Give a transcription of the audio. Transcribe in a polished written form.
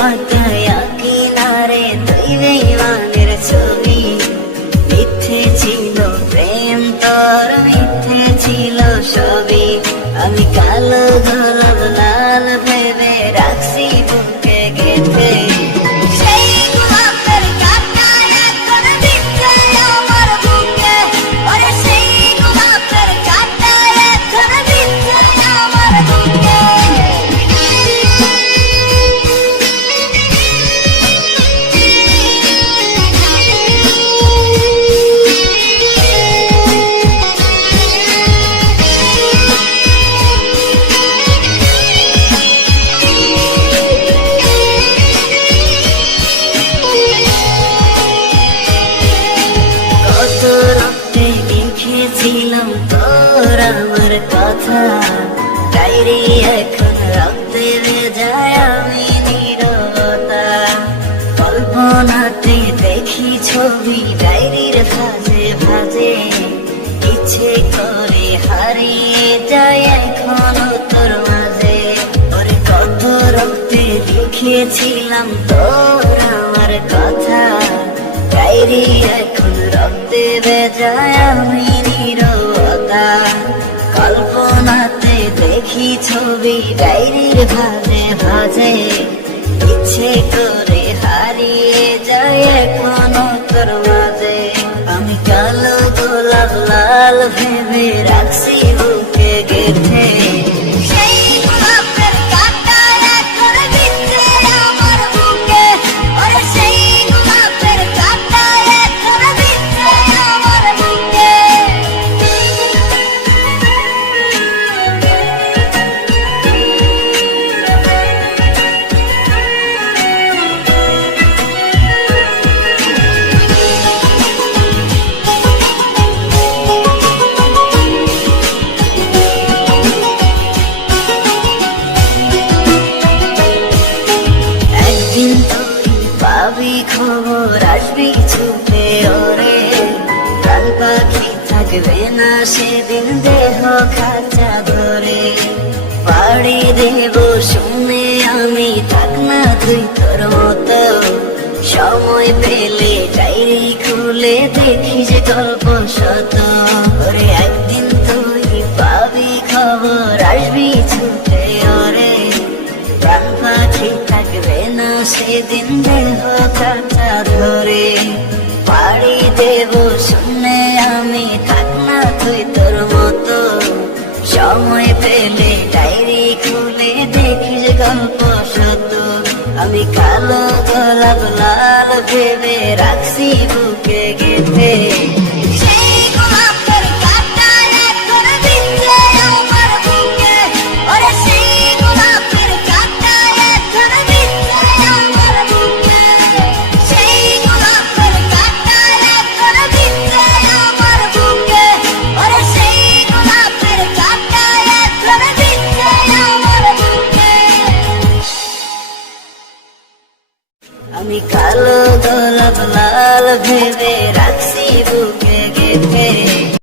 পাতায় কিনারে তুই বেইমানের ছবি। মিথ্যে ছিল প্রেম তোর, মিথ্যে ছিল সবই। আমি কালো গোলাপ লাল ভেবে রাখছি বুকে গেঁথে। সেই গোলাপের কাঁটা এখন বিঁধছে আমার বুকে। ওরে সেই গোলাপের কাঁটা এখন বিঁধছে আমার বুকে। কত রক্তে লিখেছিলাম তোর আমার কথা, ডায়েরি এখন রক্তে ভেজায় আমি নীরবতা। কল্পনাতে দেখি ছবি ডায়েরির ভাঁজে ভাঁজে, ইচ্ছে করে হারিয়ে যায় এখনো তোর মাঝে। ওরে কত রক্তে লিখেছিলাম তোর আমার কথা, ডায়েরি এখন রক্তে ভেজায় আমি নীরবতা। কল্পনাতে দেখি ছবি ডায়েরির ভাঁজে ভাঁজে, ইচ্ছে করে হারিয়ে যায় এখনো তোর মাঝে। আমি কালো গোলাপ লাল ভেবে রাখছি বুকে গেঁথে। সেই গোলাপের কাঁটা এখন বিঁধছে আমার বুকে। ওরে সেই গোলাপের কাঁটা এখন বিঁধছে আমার বুকে। একদিন তুই পাবি খবর, আসবি ছুটে ওরে। কাল পাখি থাকবে না সেদিন দেহ খাঁচা ধরে। পাড়ি দেব শুনে আমি, থাক না তুই তোর মতো। সময় পেলে ডায়েরি খুলে দেখি যে গল্প শত। ওরে একদিন তুই পাবি খবর, আসবি ছুটে ওরে। প্রাণ পাখি থাকবে না সেদিন দেহ কাঁচা ধরে। পাড়ি দেব শুনে আমি, থাক না তুই তোর মতো। সময় পেলে ডায়েরি খুলে দেখি যে গল্প শত। আমি কালো গোলাপ লাল ভেবে রাখছি বুকে গেঁথে। সেই গোলাপের কাঁটা এখন বিঁধছে আমার বুকে। ওরে সেই গোলাপের কাঁটা এখন বিঁধছে আমার বুকে। সেই গোলাপের কাঁটা এখন বিঁধছে আমার বুকে। ওরে সেই গোলাপের কাঁটা এখন বিঁধছে আমার বুকে। আমি কালো গোলাপ লাল ভেবে